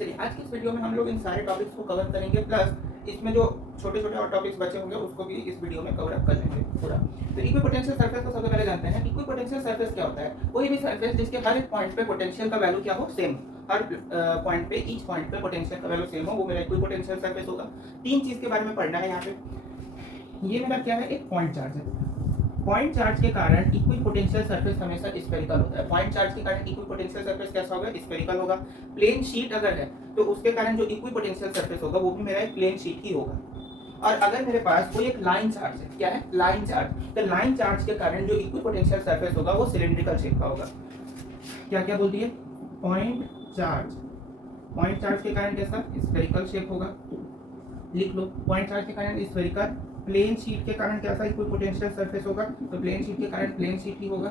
चलिए आज की इस वीडियो में हम लोग इन सारे टॉपिक्स को कवर करेंगे, प्लस इसमें जो छोटे छोटे और टॉपिक्स बचे होंगे उसको भी इस वीडियो में कवर अप कर लेंगे पूरा। तो इक्विपोटेंशियल सरफेस को सबसे पहले जानते हैं। इक्विपोटेंशियल सरफेस क्या होता है? कोई भी सरफेस जिसके हर एक पॉइंट पे पोटेंशियल का वैल्यू क्या हो, सेम। हर पॉइंट पे, ईच पॉइंट पे पोटेंशियल का वैल्यू सेम हो, वो मेरा इक्विपोटेंशियल सरफेस होगा। तीन चीज के बारे में पढ़ना है यहाँ पे। ये मेरा क्या है? एक पॉइंट चार्ज है। पॉइंट चार्ज के कारण इक्विपोटेंशियल सरफेस हमेशा स्फेरिकल होता है। पॉइंट चार्ज के कारण इक्विपोटेंशियल सरफेस कैसा होगा? स्फेरिकल होगा। प्लेन शीट अगर है तो उसके कारण जो इक्विपोटेंशियल सरफेस होगा वो भी मेरा एक प्लेन शीट ही होगा। और अगर मेरे पास कोई एक लाइन चार्ज है, क्या है? Line charge. तो लाइन चार्ज के कारण जो इक्विपोटेंशियल सरफेस होगा वो सिलिंड्रिकल शेप का होगा। क्या क्या बोल दिए? Point charge. पॉइंट चार्ज के कारण कैसा? स्फेरिकल शेप होगा। लिख लो, पॉइंट चार्ज के कारण स्फेरिकल। प्लेन शीट के कारण कैसा इक्विपोटेंशियल सरफेस होगा? तो प्लेन शीट के कारण प्लेन शीट ही होगा।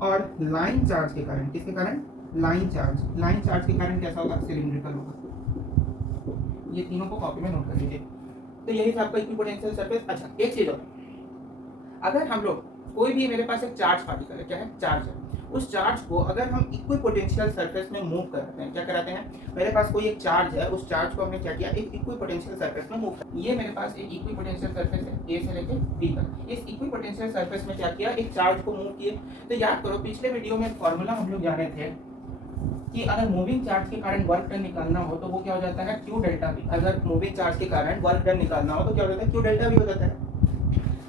और लाइन चार्ज के कारण, किसके कारण? Line charge. लाइन चार्ज के कारण कैसा होगा? सिलिंड्रिकल होगा। ये तीनों को कॉपी में नोट कर लीजिए। तो यही था आपका इक्विपोटेंशियल सरफेस। अच्छा, एक चीज और, अगर हम लोग कोई भी, मेरे पास एक चार्ज पार्टिकल है, क्या है? चार्ज है। उस चार्ज को अगर हम इक्विपोटेंशियल सरफेस में मूव कराते हैं, क्या कराते हैं? मेरे पास कोई एक चार्ज है, उस चार्ज को हमने क्या किया? एक इक्विपोटेंशियल सरफेस में मूव कर। ये मेरे पास एक इक्विपोटेंशियल सरफेस है, ए से लेके बी तक। इस इक्विपोटेंशियल सरफेस में क्या किया? एक चार्ज को मूव किए। तो याद करो, पिछले वीडियो में फॉर्मूला हम लोग जाने थे कि अगर मूविंग चार्ज के कारण वर्क डन निकालना हो तो वो क्या हो जाता है? Q delta we. अगर मूविंग चार्ज के कारण वर्क डन निकालना हो तो क्या हो जाता है? क्यू डेल्टा वी हो जाता है।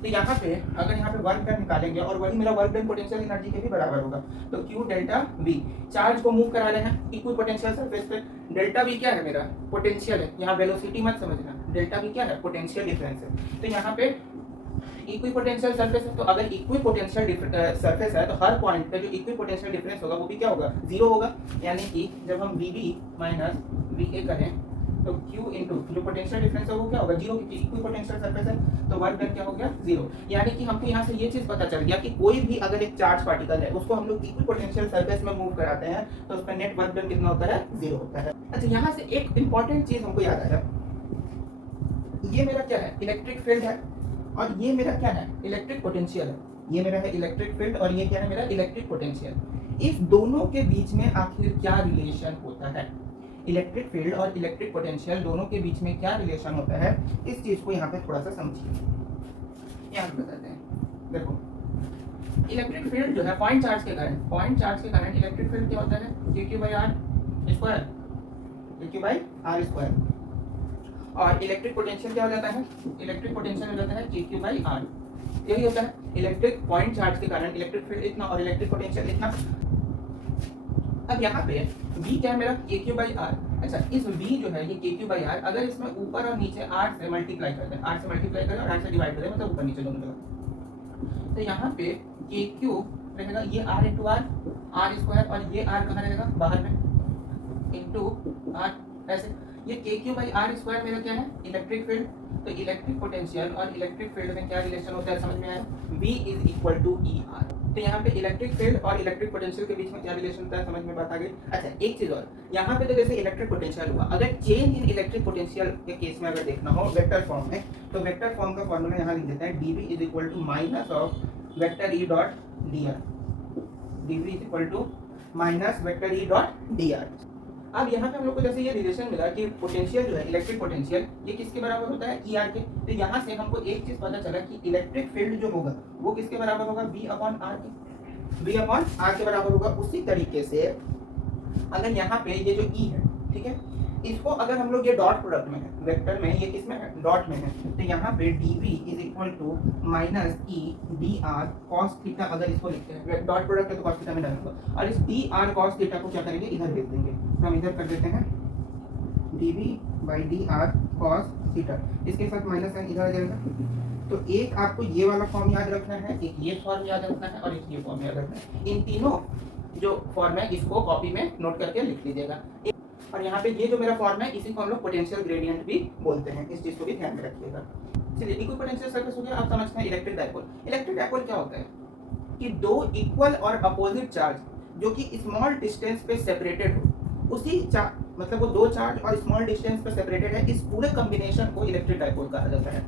तो यहाँ पे अगर यहाँ पे वर्क डन निकालेंगे और वही मेरा वर्क डन पोटेंशियल एनर्जी के भी बराबर होगा, तो क्यू डेल्टा वी। चार्ज को मूव करा रहे हैं इक्विपोटेंशियल सरफेस पे। डेल्टा वी क्या है? मेरा पोटेंशियल है। यहाँ वेलोसिटी मत समझना, डेल्टा वी क्या है? पोटेंशियल डिफरेंस है। तो यहाँ पे इक्विपोटेंशियल सरफेस है, तो अगर इक्विपोटेंशियल सरफेस है तो हर पॉइंट पे जो इक्विपोटेंशियल डिफरेंस होगा वो भी क्या होगा? जीरो होगा। यानी कि जब हम VB माइनस VA करें तो Q इंटू जो पोटेंशियल डिफरेंस है वो क्या होगा? जीरो, क्योंकि इक्विपोटेंशियल सरफेस है। तो वर्क डन क्या हो गया? जीरो। यानी कि हमको यहाँ से ये चीज पता चल गया कि कोई भी अगर एक चार्ज पार्टिकल है उसको हम लोग इक्विपोटेंशियल सरफेस में मूव कराते हैं तो उसका नेट वर्क डन कितना होता है? जीरो होता है। अच्छा, यहाँ से एक इंपॉर्टेंट चीज हमको याद आया। ये मेरा क्या है? इलेक्ट्रिक फील्ड है, और ये मेरा क्या है? इलेक्ट्रिक पोटेंशियल है। ये मेरा है इलेक्ट्रिक फील्ड और ये क्या है? मेरा इलेक्ट्रिक पोटेंशियल। इस दोनों के बीच में आखिर क्या रिलेशन होता है? इलेक्ट्रिक फील्ड और इलेक्ट्रिक पोटेंशियल दोनों के बीच में क्या रिलेशन होता है? इस चीज को यहाँ पे थोड़ा सा समझिए। यहाँ पे बताते हैं। देखो, इलेक्ट्रिक फील्ड जो है पॉइंट चार्ज के कारण, पॉइंट चार्ज के कारण इलेक्ट्रिक फील्ड क्या होता है? Q by R square, Q by R square. और इलेक्ट्रिक पोटेंशियल क्या हो जाता है? इलेक्ट्रिक पोटेंशियल हो जाता है Q by R। यही होता है। इलेक्ट्रिक पॉइंट चार्ज के कारण इलेक्ट्रिक फील्ड इतना और इलेक्ट्रिक पोटेंशियल इतना। अब यहाँ पे V क्या है? मेरा Q by R। अच्छा, इस V जो है ये Q by R, अगर इसमें ऊपर और नीचे R से मल्टीप्लाई करते हैं, R से मल्टीप्लाई करें और R से डिवाइड करें, मतलब ऊपर नीचे दोनों जगह, तो यहाँ पे KQ रहेगा ये R इंटू R स्क्वायर, और ये R कहाँ रहेगा? बाहर में, इंटू R। ऐसे ये KQ by R स्क्वायर मेरा क्या है? Electric field. तो इलेक्ट्रिक पोटेंशियल और इलेक्ट्रिक फील्ड में क्या रिलेशन होता है? समझ में आया? V is equal to ER। तो यहाँ पे इलेक्ट्रिक फील्ड और इलेक्ट्रिक पोटेंशियल के बीच में क्या रिलेशन होता है? समझ में बात आ गई। अच्छा, एक चीज और, यहाँ पे तो जैसे इलेक्ट्रिक पोटेंशियल हुआ, अगर चेंज इन इलेक्ट्रिक पोटेंशियल के केस में अगर देखना हो वेक्टर फॉर्म में, तो वेक्टर फॉर्म का फॉर्मूला यहाँ लिख देते हैं। dV is equal to minus of vector E dot dr। dV is equal to minus vector E dot dr। अब यहाँ पे हम लोग को जैसे ये रिलेशन मिला कि पोटेंशियल जो है इलेक्ट्रिक पोटेंशियल ये किसके बराबर होता है? ER के। तो यहाँ से हमको एक चीज पता चला कि इलेक्ट्रिक फील्ड जो होगा वो किसके बराबर होगा? V अपॉन R के। V अपॉन R के बराबर होगा। उसी तरीके से अगर यहाँ पे ये जो E है, ठीक है, इसको अगर हम लोग ये डॉट प्रोडक्ट में है, वेक्टर में, ये किस में है? डॉट में है, तो यहाँ पे dV is equal to minus E dr cos theta. अगर इसको लिखते हैं डॉट प्रोडक्ट है तो cos थीटा में डालेंगे, और इस dr cos थीटा को क्या करेंगे? इधर भेज देंगे। तो हम इधर कर देते हैं dV by dr cos theta. इसके साथ माइनस साइन इधर आ जाएगा। तो एक आपको ये वाला फॉर्म याद रखना है, एक ये फॉर्म याद रखना है, और एक ये फॉर्म याद रखना है। इन तीनों जो फॉर्म है इसको कॉपी में नोट करके लिख लीजिएगा। और यहाँ पे ये जो मेरा फॉर्म है इसी को हम लोग पोटेंशियल ग्रेडियंट भी बोलते हैं। इस चीज को भी ध्यान में रखिएगा। चलिए, इक्विपोटेंशियल सरफेस हो गया। आप समझते हैं इलेक्ट्रिक डायपोल। इलेक्ट्रिक डायपोल क्या होता है कि दो इक्वल और अपोजिट चार्ज जो कि स्मॉल डिस्टेंस पे सेपरेटेड हो, उसी मतलब वो दो चार्ज और स्मॉल डिस्टेंस पे सेपरेटेड है, इस पूरे कॉम्बिनेशन को इलेक्ट्रिक डायपोल कहा जाता है।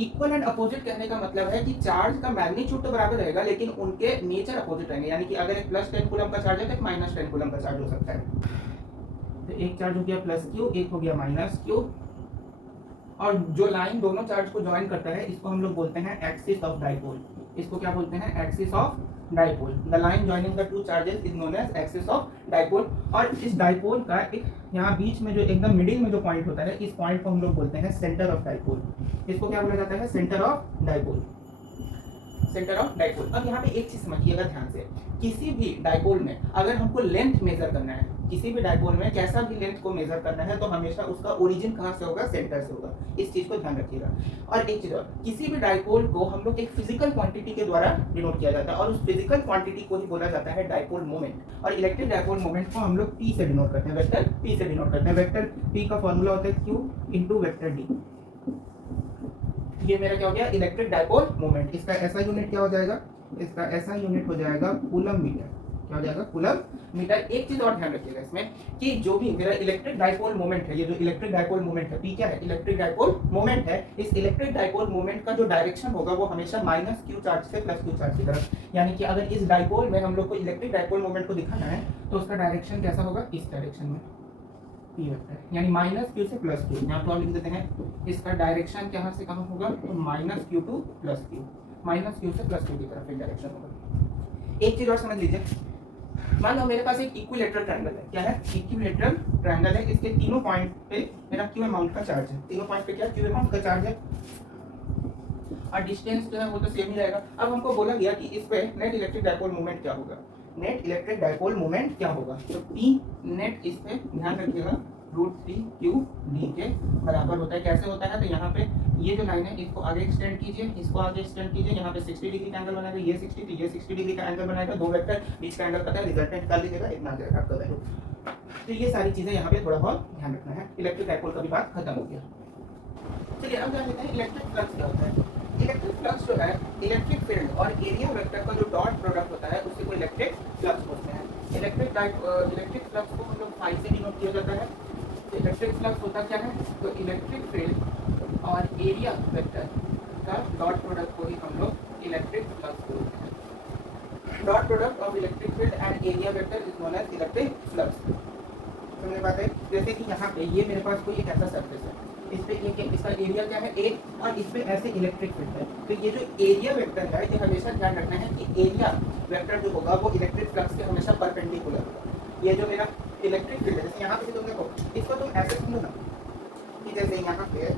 इक्वल एंड अपोजिट कहने का मतलब है कि चार्ज का मैग्नीट्यूड तो बराबर रहेगा लेकिन उनके नेचर अपोजिट रहेंगे, यानी कि अगर एक प्लस 10 कूलम का चार्ज है तो एक माइनस 10 कूलम का चार्ज हो सकता है। तो एक चार्ज हो गया प्लस क्यू, एक हो गया माइनस क्यू, और जो लाइन दोनों चार्ज को ज्वाइन करता है इसको हम लोग बोलते हैं एक्सिस ऑफ डाइपोल। इसको क्या बोलते हैं? Axis of dipole. The line joining the two charges is known as axis of dipole. और इस डाइपोल का एक यहाँ बीच में जो एकदम मिडिल में जो पॉइंट होता है, इस पॉइंट को हम लोग बोलते हैं सेंटर ऑफ डाइपोल। इसको क्या बोला जाता है? Centre of dipole. Centre of dipole. अब यहाँ पे एक चीज समझिएगा ध्यान से, किसी भी डाइपोल में अगर हमको लेंथ मेजर करना है, किसी भी डाइपोल में कैसा भी लेंथ को मेजर करना है तो हमेशा उसका ओरिजिन कहाँ से होगा? सेंटर से होगा। इस चीज को ध्यान रखिएगा। और एक चीज और, किसी भी डाइपोल को हम लोग एक फिजिकल क्वांटिटी के द्वारा डिनोट किया जाता है और उस फिजिकल क्वांटिटी को ही बोला जाता है डाइपोल मोमेंट। और इलेक्ट्रिक डाइपोल मोमेंट को हम लोग P से डिनोट करते हैं, वेक्टर P से डिनोट करते हैं। वेक्टर P का फॉर्मूला होता है Q इंटू वेक्टर D। ये मेरा क्या हो गया? Electric dipole moment. इसका ऐसा यूनिट क्या हो जाएगा? इसका ऐसा यूनिट हो जाएगा कूलम मीटर। क्या हो जाएगा? Coulomb metre. एक चीज और ध्यान रखिएगा इसमें कि जो भी मेरा इलेक्ट्रिक डाइपोल मोमेंट है, ये जो इलेक्ट्रिक डाइपोल मोमेंट है, P क्या है? इलेक्ट्रिक डाइपोल मोमेंट है। इस इलेक्ट्रिक डाइपोल मोमेंट का जो डायरेक्शन होगा वो हमेशा माइनस क्यू चार्ज से प्लस क्यू चार्ज की तरफ। यानी कि अगर इस डाइपोल में हम लोग को इलेक्ट्रिक डाइपोल मोमेंट को दिखाना है तो उसका डायरेक्शन कैसा होगा? इस डायरेक्शन में P वेक्टर, यानी माइनस क्यू से प्लस क्यू। यहाँ तो हम लिख देते हैं इसका डायरेक्शन कहाँ से कहाँ होगा? तो minus Q two plus Q, minus Q से प्लस क्यू की तरफ डायरेक्शन होगा। एक चीज और समझ लीजिए, मान लो मेरे पास एक इक्विलेटरल ट्रायंगल है। क्या है? इक्विलेटरल ट्रायंगल है। इसके तीनों पॉइंट पे मेरा क्यू अमाउंट का चार्ज है। तीनों पॉइंट पे क्या? क्यू अमाउंट का चार्ज है और डिस्टेंस जो है वो तो सेम ही रहेगा। अब हमको बोला गया कि इस पे नेट इलेक्ट्रिक डाइपोल मोमेंट क्या होगा? नेट इलेक्ट्रिक डाइपोल मोमेंट क्या होगा? तो P नेट इस पे ध्यान रखिएगा √3QD के बराबर होता है। कैसे होता है? तो यहाँ पे ये जो लाइन है इसको आगे एक्सटेंड कीजिए, इसको आगे एक्सटेंड कीजिए, यहाँ पे 60 डिग्री का एंगल बनाएगा, ये 60 तो ये 60 डिग्री का एंगल बनाएगा। दो वेक्टर बीच का एंगल पता है, रिजल्टेंट निकाल लीजिएगा, इतना आ जाएगा आपका वैल्यू। तो ये सारी चीजें यहाँ पे थोड़ा बहुत ध्यान रखना है। इलेक्ट्रिक डाइपोल का भी बात खत्म हो गया। चलिए अब जान लेते हैं इलेक्ट्रिक फ्लक्स क्या होता है। इलेक्ट्रिक फ्लक्स जो है इलेक्ट्रिक फील्ड और एरिया वेक्टर का जो डॉट प्रोडक्ट होता है उसी को इलेक्ट्रिक फ्लक्स बोलते हैं। इलेक्ट्रिक फ्लक्स को हम लोग फाई से डिनोट किया जाता है। तो इलेक्ट्रिक फ्लक्स होता क्या है? तो इलेक्ट्रिक फील्ड और एरिया वेक्टर का डॉट प्रोडक्ट को ही हम लोग इलेक्ट्रिक फ्लक्स बोलते हैं। Dot product of electric field and area vector is known as electric flux. समझ में बात है? जैसे कि यहाँ पे ये मेरे पास कोई एक ऐसा सरफेस है, इस पे ये इसका एरिया क्या है? A, और इस पे ऐसे इलेक्ट्रिक फील्ड है। तो ये जो एरिया वेक्टर है ये हमेशा ध्यान रखना है कि एरिया वेक्टर जो होगा वो इलेक्ट्रिक फ्लक्स के हमेशा परपेंडिकुलर होगा। ये जो मेरा इलेक्ट्रिक फील्ड है, जैसे यहाँ पे तुम देखो, इसको तुम ऐसे समझो ना कि जैसे यहाँ पे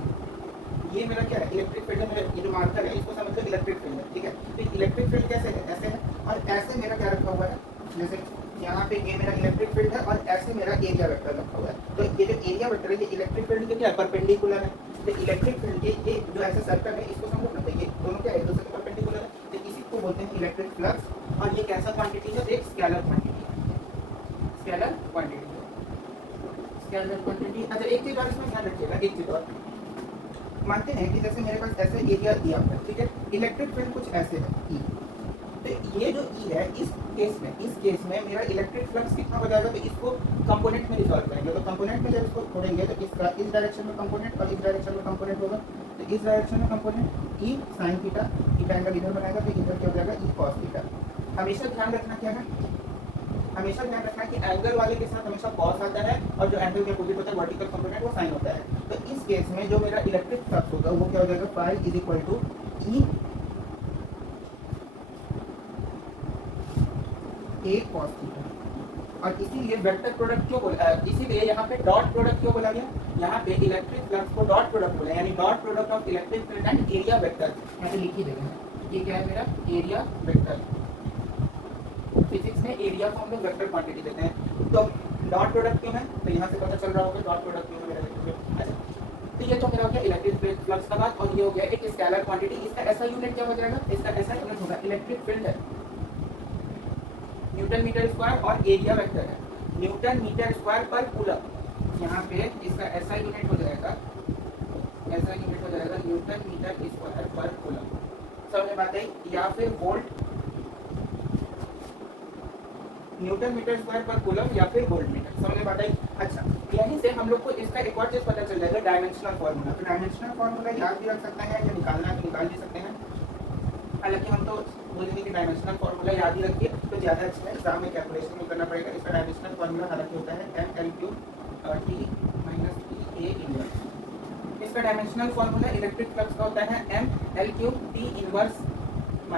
ये मेरा क्या है? इलेक्ट्रिक फील्ड है। मेरा ये जो मार्कर है इसको समझो इलेक्ट्रिक फील्ड है, ठीक है? तो इलेक्ट्रिक फील्ड कैसे है? ऐसे है। और ऐसे मेरा क्या रखा हुआ है? जैसे यहाँ पे ये मेरा इलेक्ट्रिक फील्ड है और ऐसे मेरा एरिया वेक्टर रखा हुआ है। तो ये जो एरिया वेक्टर है ये इलेक्ट्रिक फील्ड के क्या है? परपेंडिकुलर है। तो इलेक्ट्रिक फील्ड ये जो ऐसा सर्कल है इसको समझो ना, तो ये दोनों क्या है? एक दूसरे के परपेंडिकुलर है। तो इसी को बोलते हैं इलेक्ट्रिक फ्लक्स। और ये कैसा क्वांटिटी है? एक स्केलर क्वांटिटी है। Scalar quantity, scalar quantity. अच्छा एक चीज और इसमें ध्यान रखिएगा, एक चीज और मानते हैं कि जैसे मेरे पास ऐसे एरिया दिया हुआ है, ठीक है? इलेक्ट्रिक फील्ड कुछ ऐसे है E। तो ये जो E है इस केस में मेरा इलेक्ट्रिक फ्लक्स कितना हो जाएगा? तो इसको कंपोनेंट में रिजॉल्व करेंगे। तो कंपोनेंट में जब इसको छोड़ेंगे तो इसका इस डायरेक्शन में कंपोनेंट और इस डायरेक्शन में कंपोनेंट होगा। तो इस डायरेक्शन में component E sin theta, theta angle इधर बनाएगा तो इधर क्या हो जाएगा? E cos theta. हमेशा ध्यान रखना क्या है? हमेशा ध्यान रखना कि एंगल वाले के साथ हमेशा cos आता है और जो एंगल के अपोजिट होता है वर्टिकल कंपोनेंट वो sin होता है। तो इस केस में जो मेरा इलेक्ट्रिक फ्लक्स होगा वो क्या हो जाएगा? phi is equal to E A cos theta. और इसीलिए वेक्टर प्रोडक्ट क्यों बोला, इसीलिए यहाँ पे डॉट प्रोडक्ट क्यों बोला गया? यहाँ पे electric flux co dot product बोला, यानी dot product of electric field and area vector. मैंने लिख ही देगा, ये क्या है मेरा? Area vector. फिजिक्स में एरिया को हम लोग वेक्टर क्वांटिटी देते हैं। तो डॉट प्रोडक्ट क्यों है? तो यहाँ से पता चल रहा होगा डॉट प्रोडक्ट क्यों है मेरा वेक्टर। अच्छा तो ये तो मेरा हो गया इलेक्ट्रिक फ्लक्स का बात। और ये हो गया एक स्केलर क्वांटिटी। इसका ऐसा यूनिट क्या हो जाएगा? इसका ऐसा यूनिट होगा इलेक्ट्रिक फील्ड है न्यूटन मीटर स्क्वायर और एरिया वेक्टर है न्यूटन मीटर स्क्वायर पर कूलम। यहाँ पे इसका ऐसा यूनिट हो जाएगा, ऐसा यूनिट हो जाएगा न्यूटन मीटर स्क्वायर पर कूलम। समझ में बात आई? या फिर वोल्ट न्यूटन मीटर स्क्वायर पर कूलम या फिर वोल्ट मीटर, समझ में आता है। अच्छा, यहीं से हम लोग को इसका एक और चीज पता चल जाएगा, डायमेंशनल फार्मूला। तो डायमेंशनल फार्मूला याद भी रख सकते हैं या निकालना है तो निकाल भी सकते हैं। हालांकि हम तो बोलेंगे कि डायमेंशनल फार्मूला याद ही रखिए तो ज़्यादा अच्छा है, एग्जाम में कैलकुलेशन नहीं करना पड़ेगा। इसका डायमेंशनल फार्मूला हालांकि होता है ml³ t - p a inverse. इसका डायमेंशनल फार्मूला इलेक्ट्रिक फ्लक्स का होता है ml³ t inverse - p a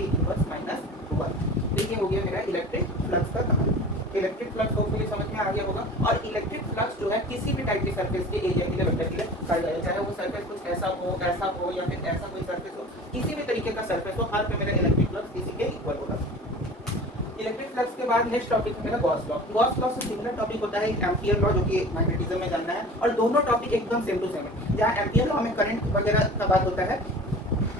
inverse -1। देखिए हो गया मेरा इलेक्ट्रिक फ्लक्स का कहानी। इलेक्ट्रिक फ्लक्स होपफुली समझ में आ गया होगा। और इलेक्ट्रिक फ्लक्स जो है किसी भी टाइप की सरफेस के एरिया के लिए वेक्टर के लिए कहा जाएगा, चाहे वो सरफेस कुछ ऐसा हो या फिर ऐसा कोई सरफेस हो, किसी भी तरीके का सरफेस हो, हर पे मेरा इलेक्ट्रिक फ्लक्स इसी के इक्वल होगा। इलेक्ट्रिक फ्लक्स के बाद नेक्स्ट टॉपिक है मेरा गॉस लॉ। गॉस लॉ से सिमिलर टॉपिक होता है एम्पियर लॉ, जो कि मैग्नेटिज्म में जानना है, और दोनों टॉपिक एकदम सेम टू सेम है। जहाँ एम्पियर लॉ में करंट वगैरह का बात होता है,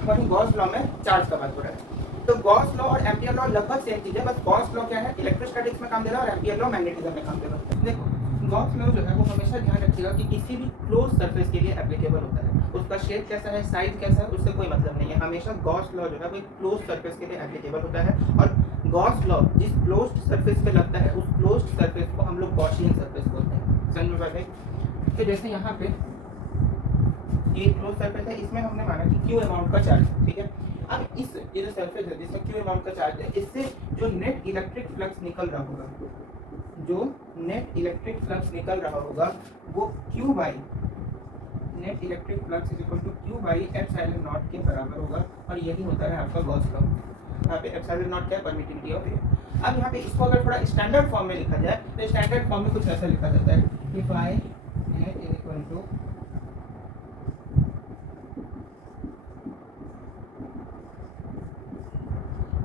वहीं गॉस लॉ में चार्ज का बात हो रहा है। तो गॉस लॉ और एम्पियर लॉ लगभग सेम चीज है, बस गॉस लॉ क्या है इलेक्ट्रोस्टैटिक्स में काम दे रहा है और एम्पियर लॉ मैग्नेटिज्म में काम दे रहा है। देखो गॉस लॉ जो है वो हमेशा ध्यान रखिएगा कि किसी भी क्लोज सरफेस के लिए एप्लीकेबल होता है। उसका शेप कैसा है, साइज कैसा है, उससे कोई मतलब नहीं है। हमेशा गॉस लॉ जो है वो एक क्लोज सरफेस के लिए एप्लीकेबल होता है। और गॉस लॉ जिस क्लोज्ड सरफेस पे लगता है उस क्लोज्ड सरफेस को हम लोग गॉसियन सरफेस बोलते हैं। समझ में बात है। तो जैसे यहाँ पे ये क्लोज सरफेस है, इसमें हमने माना कि क्यू अमाउंट का चार्ज, ठीक है। अब इस ये जो सरफेस है जिसमें क्यू अमाउंट का चार्ज है, इससे जो नेट इलेक्ट्रिक फ्लक्स निकल रहा होगा, जो नेट इलेक्ट्रिक फ्लक्स निकल रहा होगा वो Q by net electric flux is equal to Q by epsilon naught के बराबर होगा। और यही होता है आपका गॉस लॉ। यहाँ पे एप्सिलॉन नॉट क्या है, परमिटिविटी ऑफ एयर। अब यहाँ पे इसको अगर थोड़ा स्टैंडर्ड फॉर्म में लिखा जाए तो स्टैंडर्ड फॉर्म में कुछ ऐसा लिखा जाता है, if I net is equal to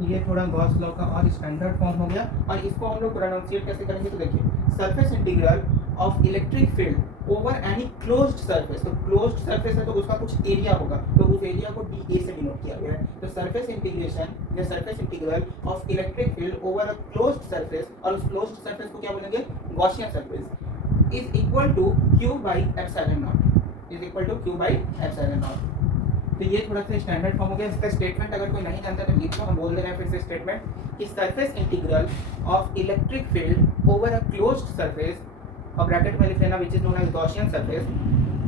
ये थोड़ा गॉस लॉ का और स्टैंडर्ड फॉर्म हो गया। और इसको हम लोग प्रोनाउंसिएट कैसे करेंगे, तो देखिए surface integral of electric field over any closed surface. तो क्लोज्ड सरफेस है तो उसका कुछ एरिया होगा, तो उस एरिया को dA से डिनोट किया गया है। तो सरफेस इंटीग्रेशन या surface integral of electric field over a closed surface, और उस क्लोज्ड सरफेस को क्या बोलेंगे, Gaussian surface, is equal to Q by epsilon naught, is equal to Q by epsilon naught. तो ये थोड़ा सा स्टैंडर्ड फॉर्म हो गया। इसका स्टेटमेंट अगर कोई नहीं जानता तो लिख लो, हम बोल दे रहे हैं फिर से स्टेटमेंट कि surface integral of electric field over a closed surface और ब्रैकेट में लिख लेना which is known as Gaussian surface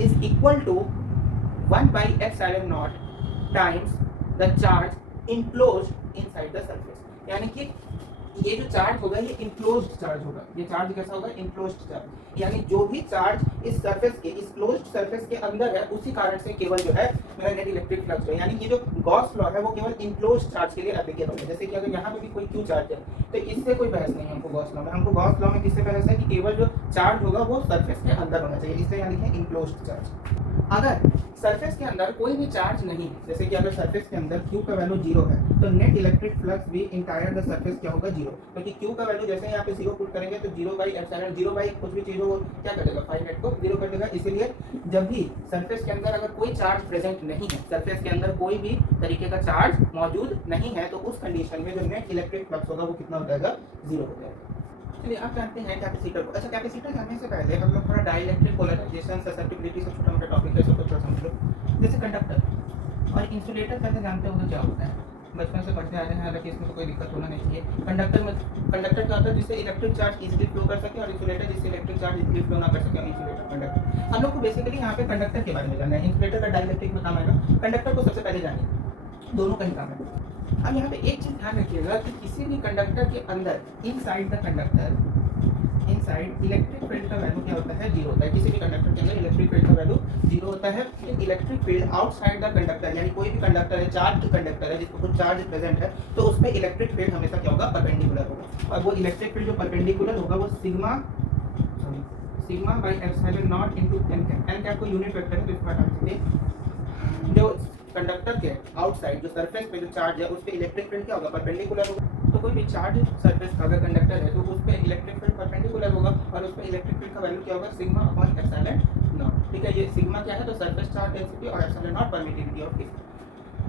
is equal to 1 by epsilon naught times the charge enclosed inside the surface. यानी कि ये जो चार्ज होगा ये इनक्लोज्ड चार्ज होगा। ये चार्ज कैसा होगा, इनक्लोज्ड चार्ज, यानी जो भी चार्ज इस सरफेस के, इस क्लोज्ड सरफेस के अंदर है, उसी कारण से केवल जो है मेरा नेट इलेक्ट्रिक फ्लक्स है। यानी ये जो गॉस लॉ है वो केवल इनक्लोज्ड चार्ज के लिए एप्लीकेबल है। जैसे कि अगर यहाँ पे भी कोई क्यू चार्ज है तो इससे कोई बहस नहीं है हमको गॉस लॉ में। हमको गॉस लॉ में किससे बहस है कि केवल जो चार्ज होगा वो सरफेस के अंदर होना चाहिए, इसलिए यहाँ लिखे इनक्लोज्ड चार्ज। अगर सरफेस के अंदर कोई भी चार्ज नहीं, जैसे कि अगर सरफेस के अंदर Q का वैल्यू 0 है तो नेट इलेक्ट्रिक फ्लक्स भी इंटायर द सरफेस क्या होगा, 0। क्योंकि Q का वैल्यू जैसे यहाँ पे 0 पुट करेंगे तो 0 बाई एप्सिलॉन, 0 बाई कुछ भी चीज हो क्या कर देगा, फाई नेट को 0 कर देगा। इसीलिए जब भी सरफेस के अंदर अगर कोई चार्ज प्रेजेंट नहीं है, सरफेस के अंदर कोई भी तरीके का चार्ज मौजूद नहीं है, तो उस कंडीशन में जो नेट इलेक्ट्रिक फ्लक्स होगा वो कितना हो जाएगा, 0 हो जाएगा। चलिए आप जानते हैं कैपेसिटर को। अच्छा, कैपेसिटर जानने से पहले हम लोग थोड़ा डाइलेक्ट्रिक पोलराइजेशन, ससेप्टिबिलिटी से छोटा मोटा टॉपिक है, इसको थोड़ा समझ लो। जैसे कंडक्टर और इंसुलेटर पहले जानते हो तो क्या होता है, बचपन से पढ़ते आ रहे हैं, हालांकि इसमें तो कोई दिक्कत होना नहीं चाहिए। कंडक्टर क्या होता है, जिससे इलेक्ट्रिक चार्ज इजीली फ्लो कर सके, और इंसुलेटर जिससे इलेक्ट्रिक चार्ज इजीली फ्लो ना कर सके, इंसुलेटर कंडक्टर। हम लोग को बेसिकली यहाँ पे कंडक्टर के बारे में जानना है। इंसुलेटर का डाइलेक्ट्रिक में काम आएगा, कंडक्टर को सबसे पहले जानिए, दोनों का ही काम है। अब यहाँ पे एक चीज ध्यान रखिएगा कि किसी भी कंडक्टर के अंदर inside the conductor, inside electric field का वैल्यू क्या होता है, 0 होता है। किसी भी कंडक्टर के अंदर इलेक्ट्रिक फील्ड का वैल्यू 0 होता है। लेकिन electric field outside the conductor, यानी कोई भी कंडक्टर है, चार्ज कंडक्टर है जिसको कुछ चार्ज प्रेजेंट है, तो उसमें इलेक्ट्रिक फील्ड हमेशा क्या होगा, परपेंडिकुलर होगा। और वो इलेक्ट्रिक फील्ड जो परपेंडिकुलर होगा वो sigma by epsilon naught into N cap को यूनिट वेक्टर है, तो इसको हटा दीजिए। जो कंडक्टर के आउटसाइड जो सरफेस पे जो चार्ज है उस पे इलेक्ट्रिक फील्ड क्या होगा, परपेंडिकुलर होगा। तो कोई भी चार्ज सरफेस का अगर कंडक्टर है तो उस पे इलेक्ट्रिक फील्ड परपेंडिकुलर होगा, और उस पे इलेक्ट्रिक फील्ड का वैल्यू क्या होगा, सिग्मा अपॉन एप्सिलॉन नॉट। ठीक है, ये सिग्मा क्या है, तो सरफेस चार्ज डेंसिटी, और epsilon not permittivity of it.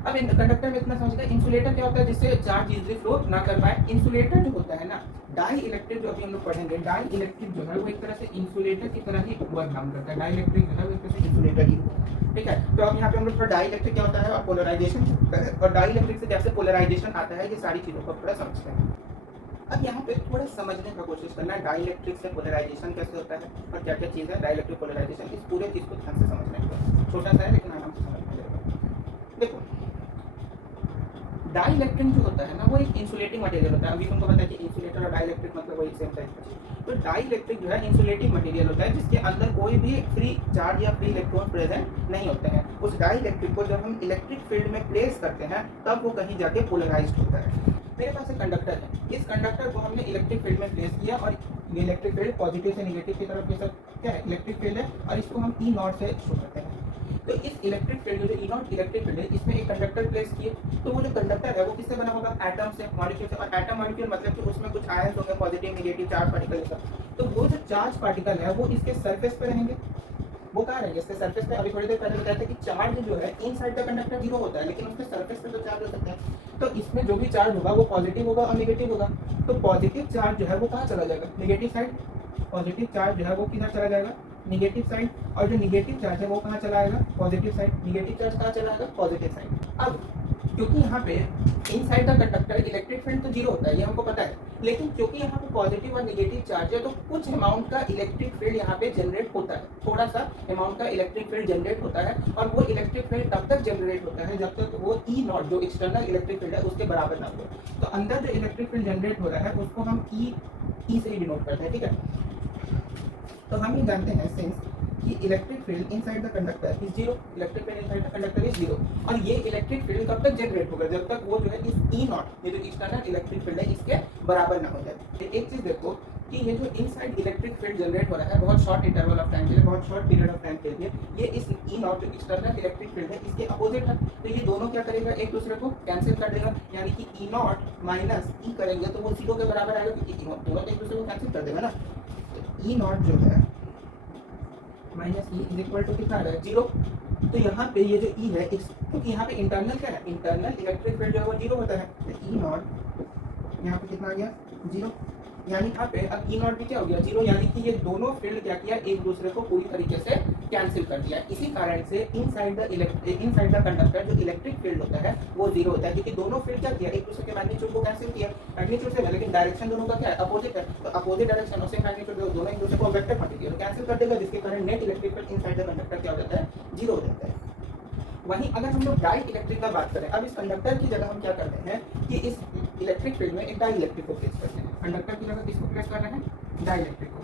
अब इन कंडक्टर में इतना समझिए। इंसुलेटर क्या होता है, जिससे चार्ज इजीली फ्लो ना कर पाए। इंसुलेटर जो होता है ना, डाई इलेक्ट्रिक, जो अभी हम लोग पढ़ेंगे, डाई इलेक्ट्रिक जो है वो एक तरह से इंसुलेटर की तरह ही वर्क काम करता है। डाई इलेक्ट्रिक जो है वो एक तरह से इंसुलेटर ही होता है। ठीक है, तो अब यहाँ पे हम लोग थोड़ा डाई इलेक्ट्रिक क्या होता है और पोलराइजेशन होता है, और डाई इलेक्ट्रिक से कैसे पोलराइजेशन आता है, ये सारी चीजों को थोड़ा समझते हैं। अब यहाँ पे थोड़ा समझने का कोशिश करना है डाइलेक्ट्रिक से पोलराइजेशन कैसे होता है और क्या क्या चीज़ है डाइलेक्ट्रिक पोलराइजेशन। इस पूरे चीज़ को ध्यान से समझने का, छोटा सा है लेकिन आराम से समझना पड़ेगा। देखो डाइलेक्ट्रिक जो होता है ना वो एक इंसुलेटिंग मटेरियल होता है। अभी तुमको पता है कि इंसुलेटर और डाइलेक्ट्रिक मतलब वही सेम टाइप का चीज। तो डाइलेक्ट्रिक जो है इंसुलेटिंग मटेरियल होता है जिसके अंदर कोई भी फ्री चार्ज या फ्री इलेक्ट्रॉन प्रेजेंट नहीं होते हैं। उस डाइलेक्ट्रिक को जब हम इलेक्ट्रिक फील्ड में प्लेस करते हैं तब वो कहीं जाके पोलराइज्ड होता है। मेरे पास एक कंडक्टर है, इस कंडक्टर को हमने इलेक्ट्रिक फील्ड में प्लेस किया और ये इलेक्ट्रिक फील्ड पॉजिटिव से नेगेटिव की तरफ ये सब क्या है इलेक्ट्रिक फील्ड है और इसको हम ई नॉट से शो करते हैं। तो इस इलेक्ट्रिक फील्ड जो ई नॉट इलेक्ट्रिक फील्ड है इसमें एक कंडक्टर प्लेस किए। तो वो जो कंडक्टर है वो किससे बना होगा, एटम से, मॉलिक्यूल से। और एटम मॉलिक्यूल मतलब कि उसमें कुछ आयंस होंगे, पॉजिटिव नेगेटिव चार्ज पार्टिकल सब। तो वो जो चार्ज पार्टिकल है वो इसके सरफेस पे रहेंगे। वो कहाँ रहेंगे, इसके सरफेस पे। अभी थोड़ी देर पहले बताया था कि चार्ज जो है इनसाइड द कंडक्टर जीरो होता है लेकिन उसके सरफेस पे तो चार्ज हो सकता है। तो इसमें जो भी चार्ज होगा वो पॉजिटिव होगा और नेगेटिव होगा। तो पॉजिटिव चार्ज जो है वो कहाँ चला जाएगा, नेगेटिव साइड। पॉजिटिव चार्ज जो है वो किधर चला जाएगा, निगेटिव साइड। और जो निगेटिव चार्ज है वो कहाँ चला आएगा, पॉजिटिव साइड। निगेटिव चार्ज कहाँ चला आएगा, पॉजिटिव साइड। अब क्योंकि यहाँ पे inside the conductor electric field तो जीरो होता है ये हमको पता है, लेकिन क्योंकि यहाँ पे पॉजिटिव और नेगेटिव चार्ज है तो कुछ अमाउंट का इलेक्ट्रिक फील्ड यहाँ पे जनरेट होता है। थोड़ा सा अमाउंट का इलेक्ट्रिक फील्ड जनरेट होता है और वो इलेक्ट्रिक फील्ड तब तक जनरेट होता है जब तक वो ई नॉट जो एक्सटर्नल इलेक्ट्रिक फील्ड है उसके बराबर ना हो। तो अंदर जो इलेक्ट्रिक फील्ड जनरेट हो रहा है उसको हम ई से ही डिनोट करते हैं, ठीक है। तो हम ये जानते हैं सिंस कि electric field inside the conductor is zero, electric field inside the conductor is zero. और ये इलेक्ट्रिक फील्ड कब तक जनरेट होगा, जब तक वो जो है इस ई नॉट ये जो एक्सटर्नल इलेक्ट्रिक फील्ड है इसके बराबर ना हो जाए। एक चीज देखो कि ये जो इनसाइड इलेक्ट्रिक फील्ड जनरेट हो रहा है बहुत शॉर्ट इंटरवल ऑफ टाइम के लिए, बहुत शॉर्ट पीरियड ऑफ टाइम के लिए, ये इस ई नॉट जो एक्सटर्नल इलेक्ट्रिक फील्ड है इसके अपोजिट है। तो ये दोनों क्या करेगा, एक दूसरे को कैंसिल कर देगा, यानी कि ई नॉट माइनस ई करेंगे तो वो जीरो के बराबर आएगा क्योंकि ई नॉट दोनों एक दूसरे को कैंसिल कर देगा ना। तो ई नॉट जो है minus E is equal to कितना आ रहा है, जीरो। तो यहाँ पे ये जो ई है क्योंकि यहाँ पे इंटरनल क्या है, इंटरनल इलेक्ट्रिक फील्ड जो है वो जीरो होता है। तो ई नॉट यहाँ पे कितना आ गया, जीरो। यानी यहाँ पे अब ई नॉट भी क्या हो गया, जीरो। यानी कि ये दोनों फील्ड क्या किया, एक दूसरे को पूरी तरीके से कैंसिल कर दिया। इसी कारण से इनसाइड द कंडक्टर जो इलेक्ट्रिक फील्ड होता है वो जीरो होता है क्योंकि दोनों फील्ड क्या किया, एक दूसरे के मैग्नीट्यूड को कैंसिल किया। मैग्नीट्यूड से लेकिन डायरेक्शन दोनों का क्या है, अपोजिट है। तो अपोजिट डायरेक्शन और सेम मैग्नीट्यूड दोनों एक दूसरे को वेक्टर क्वांटिटी कैंसिल कर देगा जिसके कारण net electric field inside the conductor क्या हो जाता है, जीरो हो जाता है। वहीं अगर हम लोग डाई इलेक्ट्रिक का बात करें, अब इस कंडक्टर की जगह हम क्या करते हैं कि इस इलेक्ट्रिक फील्ड में एक डाई इलेक्ट्रिक को प्लेस करते हैं। कंडक्टर की जगह किसको प्लेस कर रहे हैं, डाई इलेक्ट्रिक को।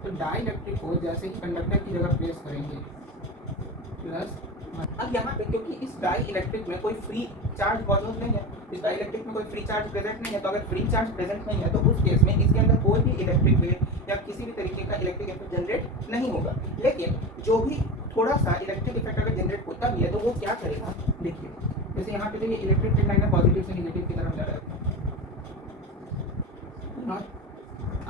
तो डाई इलेक्ट्रिक को जैसे ही कंडक्टर की जगह प्लेस करेंगे प्लस, अब यहाँ पे क्योंकि इस डाई इलेक्ट्रिक में कोई फ्री चार्ज मौजूद नहीं है, इस डाई इलेक्ट्रिक में कोई फ्री चार्ज प्रेजेंट नहीं है, तो अगर फ्री चार्ज प्रेजेंट नहीं है तो उस केस में इसके अंदर कोई भी इलेक्ट्रिक वेव या किसी भी तरीके का इलेक्ट्रिक इफेक्ट जनरेट नहीं होगा। लेकिन जो भी थोड़ा सा इलेक्ट्रिक इफेक्ट अगर जनरेट होता भी है तो वो क्या करेगा, देखिए जैसे यहाँ पे देखिए इलेक्ट्रिक फील्ड लाइन पॉजिटिव से नेगेटिव की तरफ जा रहा है।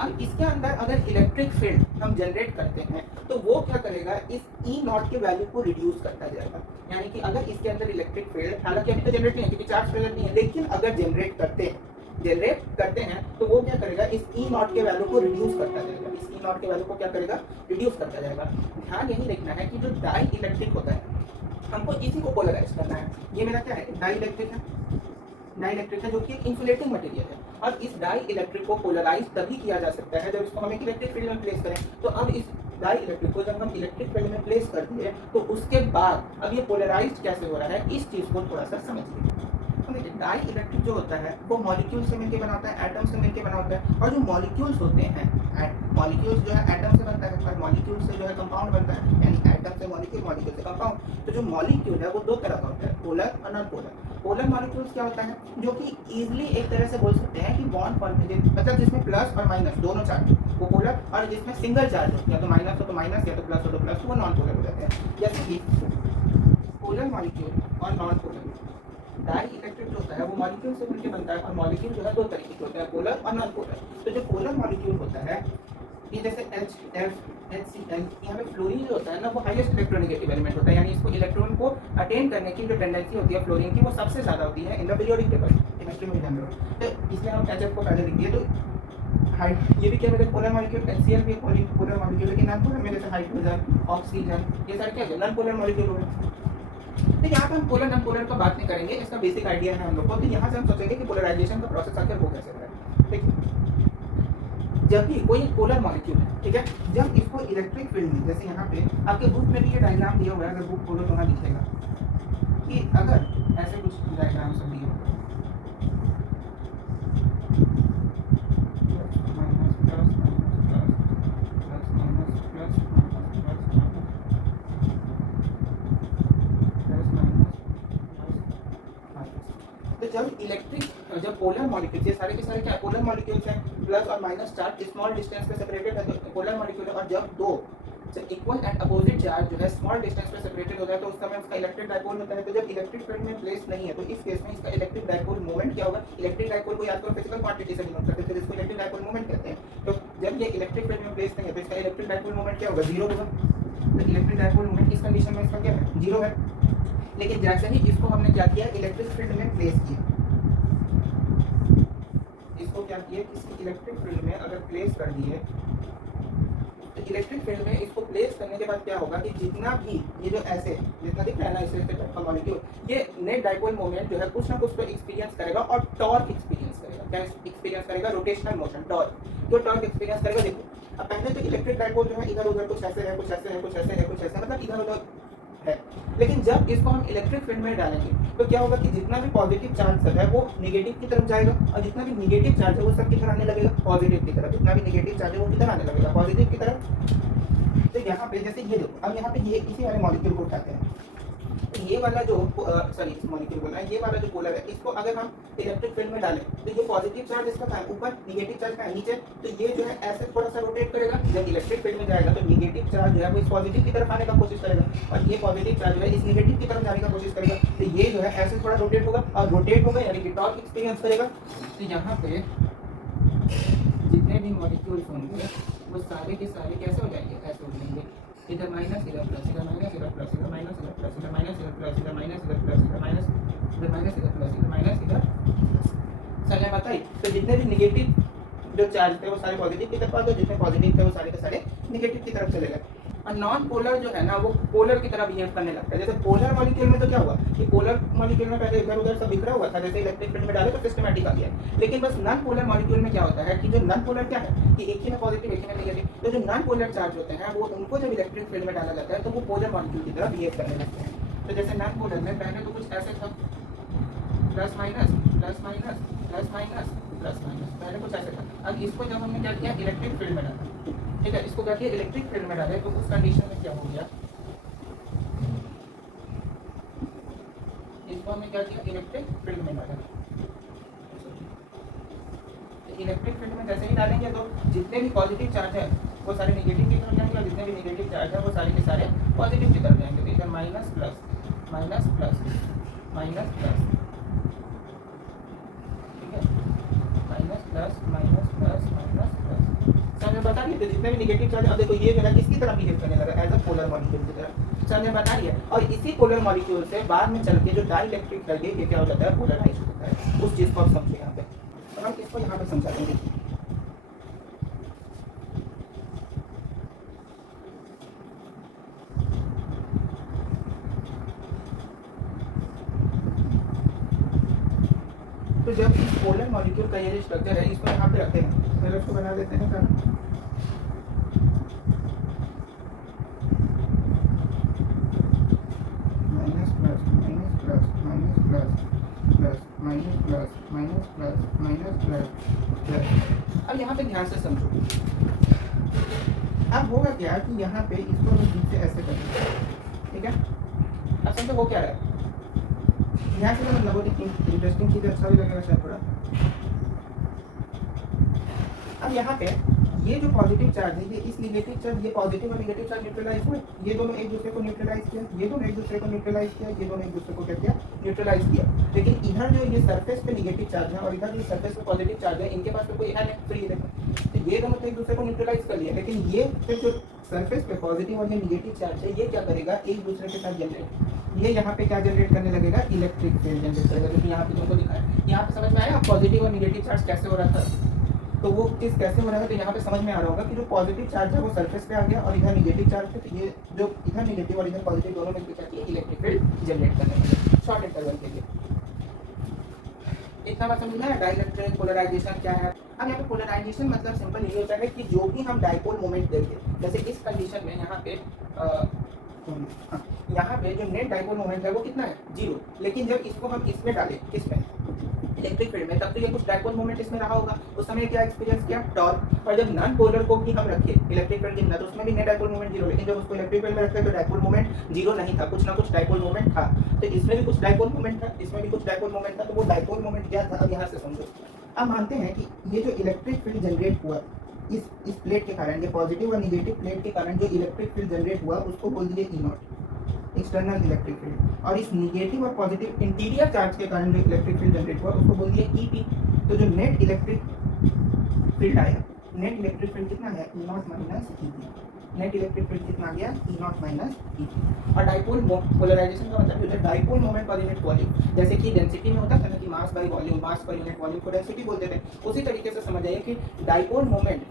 अब इसके अंदर अगर इलेक्ट्रिक फील्ड हम जनरेट करते हैं तो वो क्या करेगा, इस ई नॉट के वैल्यू को रिड्यूस करता जाएगा। यानी कि अगर इसके अंदर इलेक्ट्रिक फील्ड, हालांकि अभी तो जनरेट नहीं है क्योंकि चार्ज प्रेजेंट नहीं है, लेकिन अगर जनरेट करते हैं तो वो क्या करेगा, इस ई नॉट के वैल्यू को रिड्यूस करता जाएगा। इस ई नॉट के वैल्यू को क्या करेगा, रिड्यूस करता जाएगा। ध्यान यही रखना है कि जो डाई इलेक्ट्रिक होता है हमको इसी को पोलराइज करना है। ये मेरा क्या है, डाई इलेक्ट्रिक है, डाई इलेक्ट्रिक है जो कि इंसुलेटिंग मटेरियल है। और इस डाई इलेक्ट्रिक को पोलराइज तभी किया जा सकता है जब इसको हम एक इलेक्ट्रिक फील्ड में प्लेस करें। तो अब इस डाई इलेक्ट्रिक को जब हम इलेक्ट्रिक फील्ड में प्लेस कर दिए तो उसके बाद अब ये पोलराइज कैसे हो रहा है इस चीज को थोड़ा सा समझिए। देखिए डाई इलेक्ट्रिक जो होता है वो मॉलिक्यूल से मिलकर बना होता है, एटम से मिलकर बना होता है। और जो मॉलिक्यूल्स होते हैं, मॉलिक्यूल्स जो है एटम से बनता है और मॉलिक्यूल से जो है कंपाउंड बनता है, यानी एटम से मॉलिक्यूल, मॉलिक्यूल से कंपाउंड। तो जो मॉलिक्यूल है वो दो तरह का होता है, पोलर और नॉन पोलर। पोलर मॉलिक्यूल्स क्या होता है, जो कि इजीली एक तरह से बोल सकते हैं कि बॉन्ड फॉर्मेशन, मतलब जिसमें प्लस और माइनस दोनों चार्ज वो पोलर, और जिसमें सिंगल चार्ज हो, या तो माइनस हो तो माइनस या तो प्लस हो तो प्लस, तो वो नॉन पोलर हो जाते हैं। जैसे कि पोलर मॉलिक्यूल और नॉन पोलर। डाई इलेक्ट्रिक जो होता है वो मॉलिक्यूल से मिलकर बनता है और मॉलिक्यूल जो है दो तरीके के होते हैं, पोलर और नॉन पोलर। तो जो पोलर मॉलिक्यूल होता है ये जैसे HF, HCl, यहाँ पे फ्लोरीन जो होता है ना वो हाईएस्ट इलेक्ट्रोनेगेटिव एलिमेंट होता है, यानी इसको इलेक्ट्रॉन को अटेन करने की जो टेंडेंसी होती है फ्लोरीन की वो सबसे ज़्यादा होती है in the periodic table, chemistry में ध्यान रखो। तो इसलिए हम HF को पहले लिख दिए। तो हाइट ये भी क्या मेरे पोलर मॉलिक्यूल, HCl भी पोलर मॉलिक्यूल, लेकिन नॉन पोलर में जैसे हाइड्रोजन, ऑक्सीजन, ये सारे क्या है नॉन पोलर मॉलिक्यूल हो गए। तो यहाँ पे हम पोलर नॉन पोलर का बात नहीं करेंगे, इसका बेसिक आइडिया है हम लोग को। तो यहाँ से हम सोचेंगे कि पोलराइजेशन का प्रोसेस आखिर हो कैसे रहा है। ठीक है, जब भी कोई पोलर मॉलिक्यूल है, ठीक है, जब इसको इलेक्ट्रिक फील्ड में, जैसे यहाँ पे आपके बुक में भी ये डायग्राम दिया हुआ है, अगर बुक खोलो तो वहाँ दिखेगा कि अगर ऐसे कुछ डायग्राम सब दिए तो जब इलेक्ट्रिक, जब पोलर मॉलिक्यूल्स, ये सारे के सारे क्या पोलर मॉलिक्यूल्स हैं, प्लस और माइनस चार्ज स्मॉल डिस्टेंस पे सेपरेटेड है तो पोलर मॉलिक्यूल है। और जब दो इक्वल एंड अपोजिट चार्ज जो है स्मॉल डिस्टेंस पे सेपरेटेड होता है तो उस समय उसका इलेक्ट्रिक डायपोल होता है। तो जब इलेक्ट्रिक फील्ड में प्लेस नहीं है तो इस केस में इसका इलेक्ट्रिक डायपोल मोमेंट क्या होगा। इलेक्ट्रिक डायपोल को याद करो फिजिकल क्वांटिटी से डिनोट करते हैं, जिसको इलेक्ट्रिक डायपोल मोमेंट कहते हैं। तो जब ये इलेक्ट्रिक फील्ड में प्लेस नहीं है तो इसका इलेक्ट्रिक डायपोल मोमेंट क्या होगा, जीरो होगा। तो इलेक्ट्रिक डायपोल मोमेंट इस कंडीशन में इसका क्या है, जीरो है। लेकिन जैसे ही इसको हमने क्या किया, इलेक्ट्रिक फील्ड में प्लेस किया, इसको क्या किया, किसी इलेक्ट्रिक फील्ड में अगर प्लेस कर दिए तो इलेक्ट्रिक फील्ड में इसको प्लेस करने के बाद क्या होगा कि जितना भी ये जो ऐसे जितना दिख रहा है ना इस टाइप का मॉलिक्यूल, ये नेट डाइपोल मोमेंट जो है कुछ ना कुछ तो एक्सपीरियंस करेगा और टॉर्क एक्सपीरियंस करेगा। क्या एक्सपीरियंस करेगा, रोटेशनल मोशन, टॉर्क। जो टॉर्क एक्सपीरियंस करेगा, देखो अब पहले तो इलेक्ट्रिक डाइपोल जो है इधर उधर कुछ ऐसे है, कुछ ऐसे है, कुछ ऐसे है, कुछ ऐसे, मतलब इधर उधर है। लेकिन जब इसको हम इलेक्ट्रिक फील्ड में डालेंगे तो क्या होगा कि जितना भी पॉजिटिव चार्ज सब है वो निगेटिव की तरफ जाएगा और जितना भी निगेटिव चार्ज है वो सब किधर आने लगेगा, पॉजिटिव की तरफ। जितना भी निगेटिव चार्ज है वो किधर आने लगेगा, पॉजिटिव की तरफ। तो यहाँ पे जैसे ये देखो, अब यहाँ पे ये इसी वाले मॉलिक्यूल को उठाते हैं, तो ये वाला जो सॉरी इस मॉलिक्यूल बोल रहा है, ये वाला जो पोलर है इसको अगर हम इलेक्ट्रिक फील्ड में डालें तो ये पॉजिटिव चार्ज इसका कहाँ है, ऊपर, निगेटिव चार्ज कहाँ है, नीचे। तो ये जो है ऐसे थोड़ा सा रोटेट करेगा। जब इलेक्ट्रिक फील्ड में जाएगा तो निगेटिव चार्ज जो है वो इस पॉजिटिव की तरफ आने का कोशिश करेगा और ये पॉजिटिव चार्ज जो है इस निगेटिव की तरफ जाने का कोशिश करेगा। तो ये जो है ऐसे थोड़ा रोटेट होगा और रोटेट होगा यानी कि टॉर्क एक्सपीरियंस करेगा। तो यहाँ पे जितने भी मॉलिक्यूल्स होंगे वो सारे के सारे कैसे हो जाएंगे, ऐसे हो जाएंगे, इधर माइनस, इधर प्लस, इधर माइनस, इधर प्लस, इधर माइनस, इधर प्लस, इधर माइनस, इधर प्लस, इधर माइनस, इधर प्लस, इधर माइनस, इधर माइनस, इधर प्लस, इधर माइनस, इधर समझ बताइए। तो जितने भी निगेटिव जो चार्ज थे वो सारे पॉजिटिव की तरफ आ गए, जितने पॉजिटिव थे वो सारे के सारे निगेटिव की तरफ चले गए। और नॉन पोलर जो है ना वो पोलर की तरफ बिहेव करने लगता है। जैसे पोलर मॉलिक्यूल में तो क्या हुआ कि पोलर मॉलिक्यूल में पहले इधर उधर सब बिखरा हुआ था, जैसे इलेक्ट्रिक फील्ड में डाले तो सिस्टमैटिक आ गया। लेकिन बस नॉन पोलर मॉलिक्यूल में क्या होता है कि जो नॉन पोलर क्या है कि एक ही में पॉजिटिव एक ही में नेगेटिव, तो जो नॉन पोलर चार्ज होते हैं वो उनको जब इलेक्ट्रिक फील्ड में डाला जाता है तो वो पोलर मॉलिक्यूल की तरह बिहेव करने लगते हैं। तो जैसे नॉन पोलर में पहले तो कुछ ऐसे था, plus minus plus minus plus minus plus minus, पहले कुछ ऐसे था। अब इसको जब हमने क्या किया, इलेक्ट्रिक फील्ड में डाला, ठीक है, इसको क्या किया, इलेक्ट्रिक फील्ड में डाले तो उस कंडीशन में क्या हो गया, इसको हमने क्या किया, इलेक्ट्रिक फील्ड में डाला। इलेक्ट्रिक फील्ड में जैसे ही डालेंगे तो जितने भी पॉजिटिव चार्ज है वो सारे निगेटिव की तरफ जाएंगे और जितने भी निगेटिव चार्ज है वो सारे के सारे पॉजिटिव की तरफ जाएंगे। तो इधर minus plus minus plus minus plus, ठीक है, minus plus minus plus minus plus. समझ बता रही है, जितने भी निगेटिव चार्ज, अब देखो ये जो है किसकी तरह बिहेव करने लगा, एज अ पोलर मॉलिक्यूल की तरह। समझ बता रही है। और इसी पोलर मॉलिक्यूल से बाद में चल के जो डाइलेक्ट्रिक है ये क्या हो जाता है, पोलराइज होता है। उस चीज को आप समझे यहाँ पे, तो हम इसको यहाँ पे समझा देंगे। तो जब इस पोलर मॉलिक्यूल का ये जो स्ट्रक्चर है इसको यहाँ पे रखते हैं, पहले इसको बना देते हैं क्या, minus plus minus plus minus plus plus minus plus minus plus minus plus plus. अब यहाँ पे ध्यान से समझो, अब होगा क्या कि यहाँ पे इसको हम बीच से ऐसे करेंगे, ठीक है। अब समझो वो क्या है, ध्यान से मतलब बहुत इंटरेस्टिंग चीज़, अच्छा भी लगेगा शायद थोड़ा। अब यहाँ पे ये जो पॉजिटिव चार्ज है ये इस निगेटिव चार्ज, ये पॉजिटिव और निगेटिव चार्ज न्यूट्रलाइज हुए, ये दोनों एक दूसरे को न्यूट्रलाइज किया, ये दोनों एक दूसरे को न्यूट्रलाइज किया, ये दोनों एक दूसरे को क्या किया, न्यूट्रलाइज किया। लेकिन इधर जो ये सरफेस पे निगेटिव चार्ज है और इधर जो सरफेस पे पॉजिटिव चार्ज है, इनके पास तो कोई है नहीं, फ्री है। तो ये दोनों तो एक दूसरे को न्यूट्रलाइज कर लिया, लेकिन ये फिर जो सरफेस पे पॉजिटिव और ये निगेटिव चार्ज है ये क्या करेगा, एक दूसरे के साथ जनरेट, ये यहाँ पे क्या जनरेट करने लगेगा, इलेक्ट्रिक फील्ड जनरेट करेगा। क्योंकि यहाँ पे तुमको दिखा है, यहाँ पे समझ में आया पॉजिटिव और निगेटिव चार्ज कैसे हो रहा था। तो वो चीज़ कैसे हो रहा है, तो यहाँ पे समझ में आ रहा होगा कि जो पॉजिटिव चार्ज है वो सरफेस पे आ गया और इधर निगेटिव चार्ज है, तो ये जो इधर निगेटिव और इधर पॉजिटिव दोनों मिलकर क्या किए, इलेक्ट्रिक फील्ड जनरेट करने के शॉर्ट इंटरवल के लिए। इतना बात समझ में आया। डाइलेक्ट्रिक पोलराइजेशन क्या है। अब यहाँ पे पोलराइजेशन मतलब सिंपल यही होता है कि जो भी हम डाइपोल मोमेंट देंगे, जैसे इस कंडीशन में यहाँ पे जो नेट डाइपोल मोमेंट है वो कितना है, 0, लेकिन जब इसको हम इसमें डालें, किसमें, इलेक्ट्रिक फील्ड में, तब तो ये कुछ डाइपोल मोमेंट इसमें रहा होगा, उस समय क्या एक्सपीरियंस किया, टॉर्क। और जब नॉन पोलर को भी हम रखे इलेक्ट्रिक फील्ड के अंदर, तो उसमें भी नेट डाइपोल मोमेंट 0, लेकिन जब उसको इलेक्ट्रिक फील्ड में रखे तो डाइपोल मोमेंट 0 नहीं था, कुछ ना कुछ डाइपोल मोमेंट था। तो इसमें भी कुछ डाइपोल मोमेंट था, इसमें भी कुछ डाइपोल मोमेंट था, तो वो डाइपोल मोमेंट क्या था, अब यहाँ से समझो। अब मानते हैं कि ये जो इलेक्ट्रिक फील्ड जनरेट हुआ इस प्लेट के कारण, ये पॉजिटिव और निगेटिव प्लेट के कारण जो इलेक्ट्रिक फील्ड जनरेट हुआ उसको बोल दिए E0, एक्सटर्नल इलेक्ट्रिक फील्ड। और इस निगेटिव और पॉजिटिव इंटीरियर चार्ज के कारण जो इलेक्ट्रिक फील्ड जनरेट हुआ उसको बोल दिए EP। तो जो नेट इलेक्ट्रिक फील्ड आया, नेट इलेक्ट्रिक फील्ड कितना है, E0 minus EP। Net electric field कितना आ गया, E0 माइनस EP। और डाइपोल पोलराइजेशन का मतलब होता है dipole moment per unit volume. जैसे कि डेंसिटी में होता था ना कि mass by volume, mass per unit volume को डेंसिटी बोलते थे, उसी तरीके से समझ आइए कि डाइपोल मोमेंट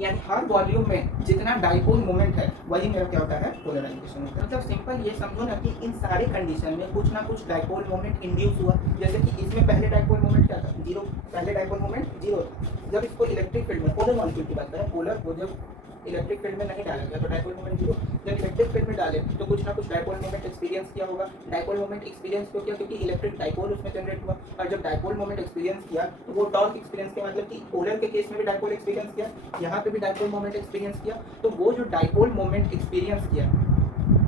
यानी हर वॉल्यूम में जितना डाइपोल मोमेंट है वही मेरा क्या होता है, पोलराइजेशन होता है। मतलब सिंपल ये समझो ना कि इन सारे कंडीशन में कुछ ना कुछ डाइपोल मोमेंट इंड्यूस हुआ। जैसे कि इसमें पहले डाइपोल मोमेंट क्या था, 0, पहले डाइपोल मोमेंट 0 था। जब इसको इलेक्ट्रिक फील्ड में, पोलर मॉलिक्यूल की बात करें, पोलर को जब इलेक्ट्रिक फील्ड में नहीं डाला गया तो डाइपोल मोमेंट 0। जब इलेक्ट्रिक फील्ड में डाले तो कुछ ना कुछ डाइपोल मोमेंट एक्सपीरियंस किया होगा। डाइपोल मोमेंट एक्सपीरियंस क्यों किया, क्योंकि इलेक्ट्रिक डाइपोल उसमें जनरेट हुआ। और जब डाइपोल मोमेंट एक्सपीरियंस किया तो वो टॉर्क एक्सपीरियंस किया, मतलब कि पोलर के केस में भी डाइपोल एक्सपीरियंस किया, यहाँ पे भी डाइपोल मोमेंट एक्सपीरियंस किया। तो वो जो डाइपोल मोमेंट एक्सपीरियंस किया,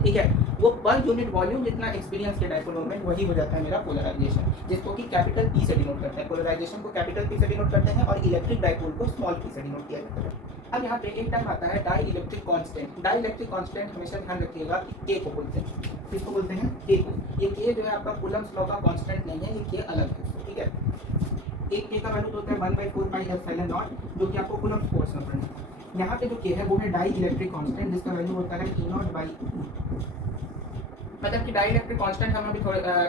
ठीक है, वो पर यूनिट वॉल्यूम जितना एक्सपीरियंस किया डाइपोल मोमेंट, वही हो जाता है मेरा पोलराइजेशन, जिसको कि कैपिटल P से डिनोट करते हैं। पोलराइजेशन को कैपिटल P से डिनोट करते हैं और इलेक्ट्रिक डाइपोल को स्मॉल p से डिनोट किया जाता है। अब यहाँ पे एक टाइम आता है dielectric constant. Dielectric constant हमेशा ध्यान रखिएगा कि K को बोलते हैं। किसको बोलते हैं, K को। ये K जो है आपका कूलम्स लॉ का कांस्टेंट नहीं है, ये K अलग है, ठीक है। एक K का वैल्यू तो होता है 1/4πε0, जो कि आपको कूलम्स फोर्स में पढ़ना है। यहाँ पे जो K है वो है डाई इलेक्ट्रिक कांस्टेंट, जिसका वैल्यू होता है E0/E। मतलब कि डाई इलेक्ट्रिक कांस्टेंट हम अभी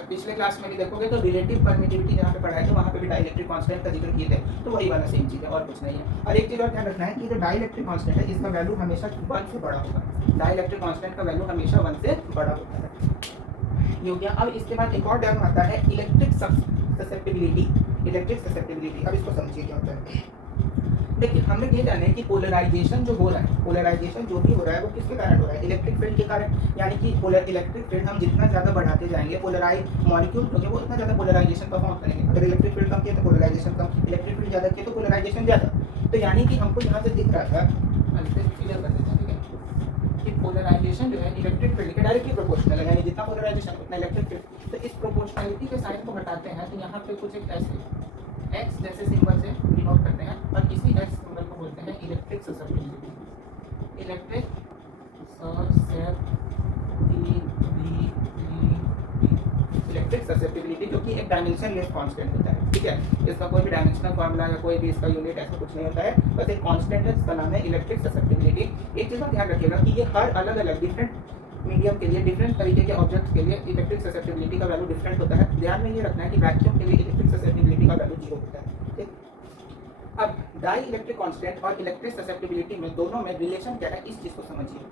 पिछले क्लास में भी देखोगे तो रिलेटिव परमिटिविटी जहाँ पे पढ़ाए थे वहाँ पे भी डाई इलेक्ट्रिक कांस्टेंट का जिक्र किए थे, तो वही वाला सेम चीज़ है और कुछ नहीं है। और एक चीज़ और ध्यान रखना है कि जो डाई इलेक्ट्रिक कांस्टेंट है इसका वैल्यू हमेशा 1 से बड़ा होगा। डाई इलेक्ट्रिक कांस्टेंट का वैल्यू हमेशा 1 से बड़ा होता है। ये हो गया। अब इसके बाद एक और टर्म आता है इलेक्ट्रिक ससेप्टिबिलिटी। इलेक्ट्रिक ससेप्टिबिलिटी, अब इसको समझिए क्या होता है। देखिए हम लोग ये जाने कि पोलराइजेशन जो हो रहा है, पोलराइजेशन जो भी हो रहा है वो किसके कारण हो रहा है, इलेक्ट्रिक फील्ड के कारण। यानी कि पोलर इलेक्ट्रिक फील्ड हम जितना ज़्यादा बढ़ाते जाएंगे, पोलराइज मॉलिक्यूल होंगे वो उतना ज़्यादा पोलराइजेशन परफॉर्म करेंगे। अगर इलेक्ट्रिक फील्ड कम किया तो पोलराइजेशन कम, इलेक्ट्रिक फील्ड ज़्यादा किया तो पोलराइजेशन ज़्यादा। तो यानी कि हमको यहाँ से दिख रहा था, क्लियर कर देते हैं, ठीक है, कि पोलराइजेशन जो है इलेक्ट्रिक फील्ड के डायरेक्टली प्रोपोर्शनल है, यानी जितना पोलराइजेशन उतना इलेक्ट्रिक फील्ड। तो इस प्रोपोर्शनलिटी के साइन को हटाते हैं तो यहाँ पे कुछ एक ऐसे x जैसे सिंबल से डिनोट करते हैं और इसी x सिंबल को बोलते हैं electric susceptibility. Electric electric susceptibility जो कि एक डायमेंशनलेस कांस्टेंट होता है, ठीक है। इसका कोई भी डायमेंशनल फॉर्मूला या कोई भी इसका यूनिट ऐसा कुछ नहीं होता है, बस एक कांस्टेंट है जिसका नाम है इलेक्ट्रिक ससेप्टिबिलिटी। एक चीज़ का ध्यान रखिएगा कि ये हर अलग अलग डिफरेंट मीडियम के लिए, डिफरेंट तरीके के ऑब्जेक्ट्स के लिए इलेक्ट्रिक ससेप्टिबिलिटी का वैल्यू डिफरेंट होता है। ध्यान में ये रखना है कि वैक्यूम के लिए इलेक्ट्रिक ससेप्टिबिलिटी का वैल्यू 0 होता है, ठीक। अब डाई इलेक्ट्रिक कांस्टेंट और इलेक्ट्रिक ससेप्टिबिलिटी में दोनों में रिलेशन क्या है, इस चीज को समझिए।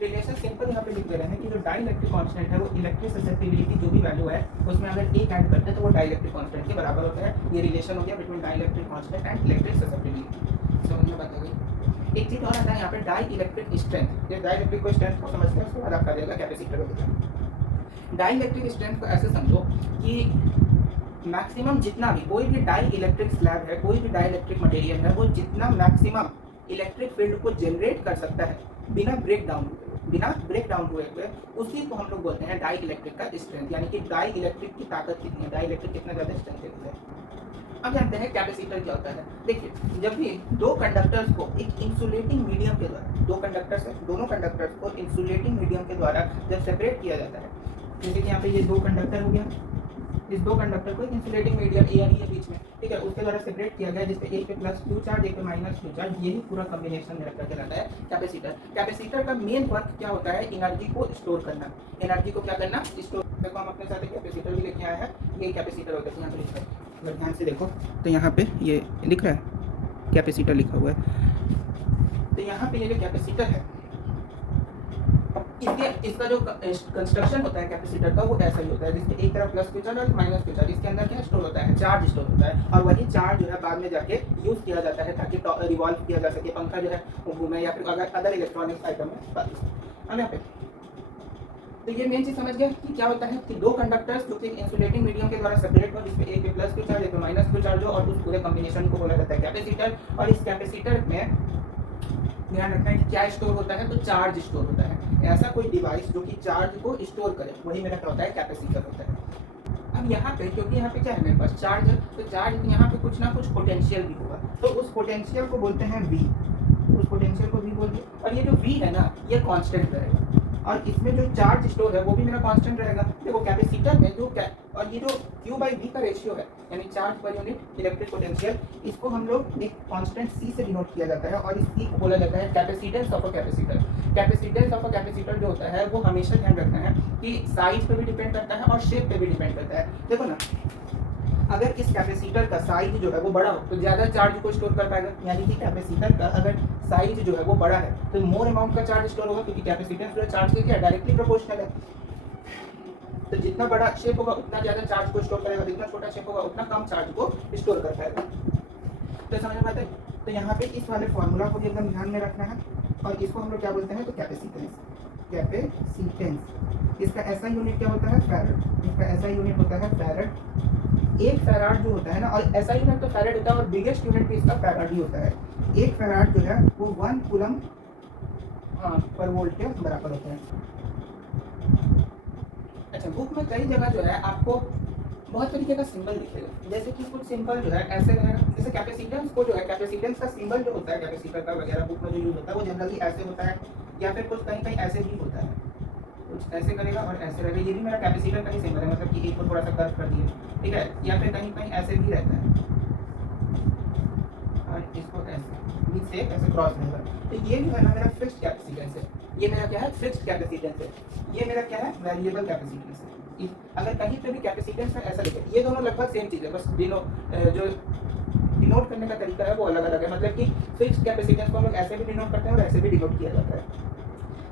रिलेशन सिंपल यहाँ पे लिख दे रहे हैं कि जो डाई इलेक्ट्रिक कांस्टेंट है वो इलेक्ट्रिक ससेप्टिबिलिटी जो भी वैल्यू है उसमें अगर एक ऐड करते हैं तो वो डाई इलेक्ट्रिक कांस्टेंट के बराबर होता है। ये रिलेशन हो गया between dielectric constant and electric susceptibility. समझ में बात आ गई। एक चीज और आता है यहाँ पे डाई इलेक्ट्रिक स्ट्रेंथ। ये डाई इलेक्ट्रिक को स्ट्रेंथ को समझते हैं, उसके बाद आपका जाएगा कैपेसिटर वगैरह। डाई इलेक्ट्रिक स्ट्रेंथ को ऐसे समझो कि मैक्सिमम जितना भी कोई भी डाई इलेक्ट्रिक स्लैब है, कोई भी डाई इलेक्ट्रिक मटेरियल है, वो जितना मैक्सिमम इलेक्ट्रिक फील्ड को जनरेट कर सकता है बिना ब्रेक डाउन हुए उसी को हम लोग बोलते हैं डाई इलेक्ट्रिक का स्ट्रेंथ। यानी कि डाई इलेक्ट्रिक की ताकत कितनी है, डाई इलेक्ट्रिक कितना ज़्यादा स्ट्रेंथ देती है। अब जानते हैं कैपेसिटर क्या होता है। देखिए जब भी दो कंडक्टर्स को एक इंसुलेटिंग मीडियम के द्वारा, दो कंडक्टर्स है, दोनों कंडक्टर्स को इंसुलेटिंग मीडियम के द्वारा जब सेपरेट किया जाता है, जैसे कि यहाँ पे ये दो कंडक्टर हो गया, इस दो कंडक्टर को एक इंसुलेटिंग मीडियम ए और ई के बीच में, ठीक है, उसके द्वारा सेपरेट किया गया, जिसपे एक पे प्लस क्यू चार्ज एक पे माइनस क्यू चार्ज, यही पूरा कॉम्बिनेशन में रखा कहलाता है कैपेसिटर। कैपेसिटर का मेन वर्क क्या होता है, एनर्जी को स्टोर करना। एनर्जी को क्या करना, स्टोर। देखो हम अपने साथ कैपेसिटर भी लेके आए हैं, ये कैपेसिटर होता है, यहाँ पे लिखा है अगर ध्यान से देखो तो यहाँ पे ये लिख रहा है कैपेसिटर लिखा हुआ है। तो यहाँ पे ये जो कैपेसिटर है इसका जो कंस्ट्रक्शन होता है कैपेसिटर का वो ऐसा ही होता है, जिसमें एक तरफ प्लस क्यू चार्ज और माइनस क्यू चार्ज, इसके अंदर क्या स्टोर होता है, चार्ज स्टोर होता है, और वही चार्ज जो है बाद में जाके यूज किया जाता है ताकि रिवॉल्व किया जा सके, पंखा जो है वो घूमे या फिर अगर अदर इलेक्ट्रॉनिक्स आइटम है। अब यहाँ पे तो ये मेन चीज समझ गए कि क्या होता है कि दो कंडक्टर्स जो कि इंसुलेटिंग मीडियम के द्वारा सेपरेट हो, जिसमें एक पे प्लस क्यू चार्ज एक पे माइनस क्यू चार्ज हो, और उस पूरे कॉम्बिनेशन को बोला जाता है कैपेसिटर। और इस कैपेसिटर में ध्यान रखना है कि क्या स्टोर होता है, तो चार्ज स्टोर होता है। ऐसा कोई डिवाइस जो कि चार्ज को स्टोर करे वही मेरा क्या होता है, कैपेसिटर होता है। अब यहाँ पे क्योंकि यहाँ पे क्या है मेरे पास चार्ज है, तो चार्ज यहाँ पे कुछ ना कुछ पोटेंशियल भी होगा, तो उस पोटेंशियल को बोलते हैं V, उस पोटेंशियल को V बोलिए। और ये जो V है ना ये कांस्टेंट रहेगा, और इसमें जो चार्ज स्टोर है वो भी मेरा कांस्टेंट रहेगा। देखो कैपेसिटर में जो और ये जो Q/V का रेशियो है यानी charge per unit electric potential, इसको हम लोग एक कांस्टेंट C से डिनोट किया जाता है, और इस C को बोला जाता है capacitance of a capacitor. Capacitance of a capacitor जो होता है वो हमेशा ध्यान रखना है कि साइज पे भी डिपेंड करता है और शेप पे भी डिपेंड करता है। देखो ना, अगर इस कैपेसिटर का साइज जो है वो बड़ा हो तो ज़्यादा चार्ज को स्टोर कर पाएगा, यानी कि कैपेसिटर का अगर साइज जो है वो बड़ा है तो मोर अमाउंट का चार्ज स्टोर होगा, क्योंकि कैपेसिटेंस जो चार्ज के क्या डायरेक्टली प्रोपोर्शनल है। तो जितना बड़ा शेप होगा उतना ज़्यादा चार्ज को स्टोर करेगा, जितना छोटा शेप होगा उतना कम चार्ज को स्टोर कर पाएगा। तो समझ में आता है। तो यहाँ पे इस वाले फॉर्मूला को भी एकदम ध्यान में रखना है, और इसको हम लोग क्या बोलते हैं, तो कैपेसिटेंस। कैपेसिटेंस इसका ऐसा यूनिट क्या होता है, फैराड। इसका ऐसा यूनिट होता है फैराड। एक फैराड जो होता है ना, और ऐसा यूनिट तो फैराड होता है, और बिगेस्ट यूनिट भी इसका फैराड ही होता है। एक फैराड जो है वो 1 कूलम पर वोल्ट के बराबर होता है। अच्छा, बुक में कई जगह जो है आपको बहुत तरीके का सिंबल दिखेगा, जैसे कि कुछ सिंबल जो है ऐसे रहेगा, जैसे कैपेसिटेंस को जो है कैपेसिटेंस का सिंबल जो होता है कैपेसिटर का वगैरह बुक में जो यूज होता है वो जनरली ऐसे होता है, या फिर कुछ कहीं कहीं ऐसे भी होता है, कुछ ऐसे करेगा और ऐसे रहेगा। ये भी मेरा कैपेसिटर का ही सिंबल है, मतलब कि एक को थोड़ा सा कर्व कर दिए, ठीक है, या फिर कहीं कहीं ऐसे भी रहता है, और इसको ऐसे बीच से ऐसे क्रॉस रहेगा। तो ये जो है ना मेरा फिक्स्ड कैपेसिटेंस है, ये मेरा क्या है, फिक्स्ड कैपेसिटेंस है। ये मेरा क्या है, वेरिएबल कैपेसिटेंस है। अगर कहीं पे भी कैपेसिटेंस में ऐसा लिखे, ये दोनों लगभग सेम चीज़ है, बस जो डिनोट करने का तरीका है वो अलग अलग है। मतलब कि फिक्स्ड कैपेसिटेंस को हम लोग ऐसे भी डिनोट करते हैं और ऐसे भी डिनोट किया जाता है।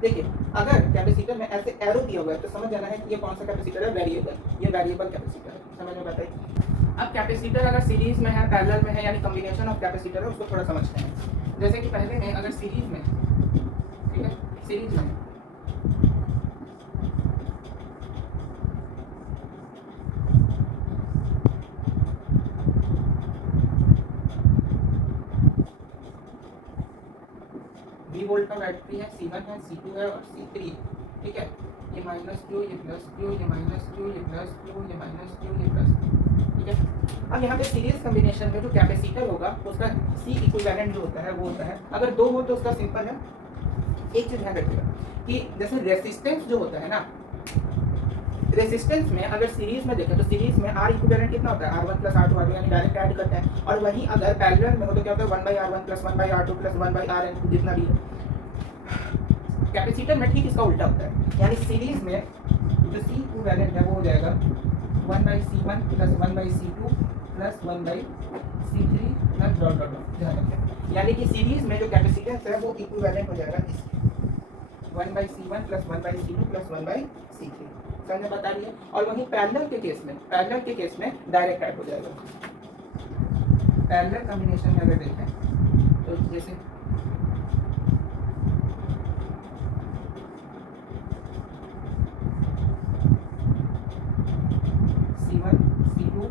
देखिए, अगर कैपेसिटर में ऐसे एरो दिया हुआ है तो समझ जाना है कि ये कौन सा कैपेसिटर है, वेरिएबल। ये वेरिएबल कैपेसिटर है, समझ में बताइए। अब कैपेसिटर अगर सीरीज में है, पैरेलल में है, यानी कॉम्बिनेशन ऑफ कैपेसिटर है, उसको थोड़ा समझते हैं। जैसे कि पहले में अगर सीरीज में, ठीक है, सीरीज में V वोल्ट का बैटरी है, C1 है, C2 है और C3, ठीक है। ये माइनस क्यू, ये प्लस क्यू, ये माइनस क्यू, ये प्लस क्यू, ये माइनस क्यू, ये प्लस क्यू, ठीक है। अब यहाँ पे सीरीज कॉम्बिनेशन में जो कैपेसिटर होगा उसका C इक्विवेलेंट जो होता है वो होता है, अगर दो हो तो उसका सिंपल है। एक चीज ध्यान रखिएगा कि जैसे रेसिस्टेंस जो होता है ना, रेसिस्टेंस में अगर सीरीज में देखें तो सीरीज में R इक्विवेलेंट कितना होता है, R1 प्लस R2 R2, यानी डायरेक्ट ऐड करते हैं। और वहीं अगर पैरेलल में हो तो क्या होता है, 1/R1 plus 1/R2 plus 1/Rn जितना भी है। कैपेसिटर में ठीक इसका उल्टा होता है, यानी सीरीज में जो C इक्विवेलेंट है वो हो जाएगा 1/C1 plus 1/C2 plus 1/C3 plus dot dot dot, ध्यान रखें। यानी कि सीरीज में जो कैपेसिटेंस है वो इक्विवेलेंट हो जाएगा इसके 1/C1 plus 1/C2 plus 1/C3, समझ बता रही है। और वहीं पैरेलल के केस में डायरेक्ट ऐड हो जाएगा। पैरेलल कॉम्बिनेशन में अगर देखें तो जैसे C1 C2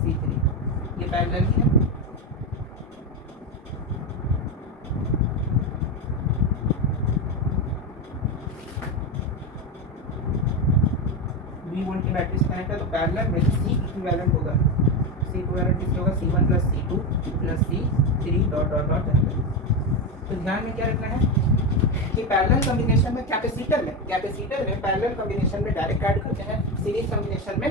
C3 ये पैरेलल ही है। V वोल्ट की बैटरी से कनेक्ट है, तो पैरेलल में C इक्विवेलेंट होगा, C इक्विवेलेंट किससे होगा, C1 plus C2 plus C3 dot dot dot. तो ध्यान में क्या रखना है कि पैरेलल कॉम्बिनेशन में कैपेसिटर में पैरेलल कॉम्बिनेशन में डायरेक्ट ऐड करते हैं, सीरीज कॉम्बिनेशन में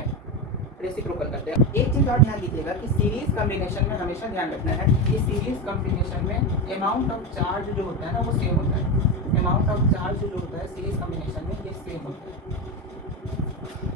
रेसिप्रोकल करते हैं। एक चीज और ध्यान दीजिएगा कि सीरीज कॉम्बिनेशन में हमेशा ध्यान रखना है कि सीरीज कॉम्बिनेशन में अमाउंट ऑफ चार्ज जो होता है ना वो सेम होता है। अमाउंट ऑफ चार्ज जो होता है सीरीज कॉम्बिनेशन में ये सेम होता है।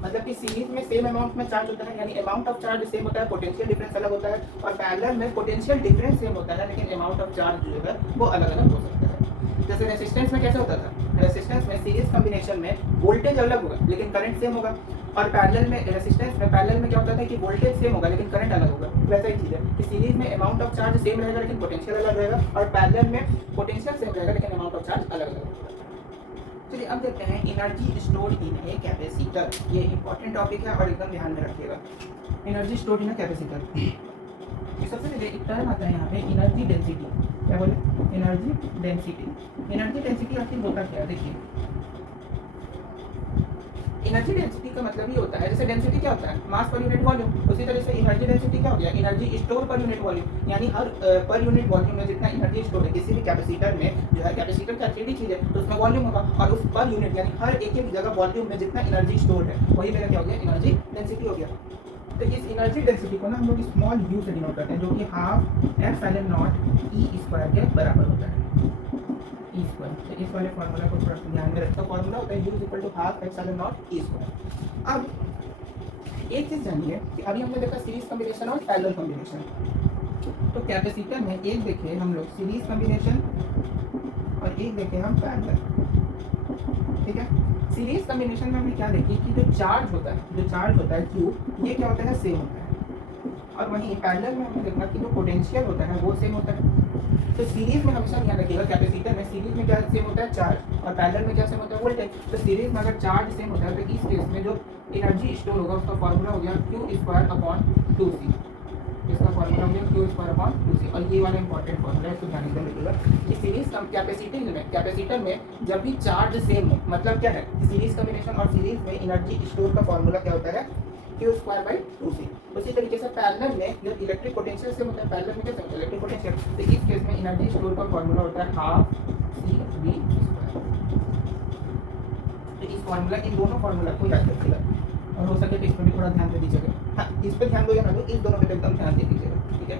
मतलब कि सीरीज में सेम अमाउंट में चार्ज होता है, यानी अमाउंट ऑफ चार्ज सेम होता है, पोटेंशियल डिफरेंस अलग होता है, और पैरेलल में पोटेंशियल डिफरेंस सेम होता है लेकिन अमाउंट ऑफ चार्ज जो है वो अलग अलग हो सकता है। जैसे रेसिस्टेंस में कैसे होता था, रेसिस्टेंस में सीरीज कॉम्बिनेशन में वोल्टेज अलग होगा लेकिन करंट सेम होगा, और पैरेलल में रेसिस्टेंस में पैरेलल में क्या होता है कि वोल्टेज सेम होगा लेकिन करंट अलग होगा। वैसा ही चीज़ है कि सीरीज में अमाउंट ऑफ चार्ज सेम रहेगा लेकिन पोटेंशियल अलग रहेगा, और पैरेलल में पोटेंशियल सेम रहेगा लेकिन अमाउंट ऑफ चार्ज अलग अलग होगा। चलिए अब देखते हैं energy stored in a capacitor. ये इंपॉर्टेंट टॉपिक है और एकदम ध्यान में रखिएगा। Energy stored in a capacitor, ये सबसे पहले एक टर्म आता है यहाँ पे एनर्जी डेंसिटी। क्या बोले, एनर्जी डेंसिटी। एनर्जी डेंसिटी आखिर होता क्या है, देखिए एनर्जी डेंसिटी का मतलब ये होता है, जैसे डेंसिटी क्या होता है, मास पर यूनिट वॉल्यूम, उसी तरह से एनर्जी डेंसिटी क्या हो गया, energy store per unit volume, यानी हर पर यूनिट वॉल्यूम में जितना एनर्जी स्टोर है किसी भी कैपेसिटर में जो है, कैपेसिटर क्या थ्री डी चीज़ है तो उसमें वॉल्यूम होगा, और उस पर यूनिट यानी हर एक एक जगह वॉल्यूम में जितना एनर्जी स्टोर है वही मेरा क्या हो गया, एनर्जी डेंसिटी हो गया। तो इस एनर्जी डेंसिटी को ना हम लोग स्मॉल यू से डिनोट करते हैं, जो कि half epsilon naught E square के बराबर होता है, ई स्क्वायर। तो इस वाले फार्मूला को थोड़ा सा ध्यान में रखना, फार्मूला होता है u equal to half epsilon naught E square. अब एक चीज़ जानिए कि अभी हमने देखा सीरीज कॉम्बिनेशन और पैरेलल कॉम्बिनेशन। तो कैपेसिटर में एक देखे हम लोग सीरीज कॉम्बिनेशन और एक देखे हम पैरेलल, ठीक है। सीरीज कॉम्बिनेशन में हमने क्या देखी कि जो चार्ज होता है Q, ये क्या होता है, सेम होता है, और वहीं पैरेलल में हमने देखा कि जो पोटेंशियल होता है वो सेम होता है। तो सीरीज में हमेशा ध्यान रखिएगा, कैपेसिटर में सीरीज में क्या सेम होता है, चार्ज, और पैरेलल में क्या सेम होता है, वोल्टेज। तो सीरीज में अगर चार्ज सेम होता है तो इस केस में जो एनर्जी स्टोर होगा उसका फार्मूला हो गया Q²/2C। इसका फार्मूला हो गया Q²/2C, और ये वाला इंपॉर्टेंट फार्मूला है, इसको ध्यान से रखिएगा कि सीरीज कैपेसिटर में जब भी चार्ज सेम हो, मतलब क्या है कि सीरीज कॉम्बिनेशन और सीरीज में एनर्जी स्टोर का फार्मूला क्या होता है, Q²/2C। उसी तरीके से पैरेलल में जब इलेक्ट्रिक पोटेंशियल सेम होता है, पैरेलल में क्या होता है, इलेक्ट्रिक पोटेंशियल, तो इस केस में एनर्जी स्टोर का फार्मूला होता है हाफ CV²। तो इस फार्मूला, इन दोनों फार्मूला को याद रखिएगा, और हो सके तो इस पर भी थोड़ा ध्यान दे दीजिएगा। हाँ, इस पर ध्यान दो या ना दो, इस दोनों पे एकदम ध्यान दे दीजिएगा, ठीक है।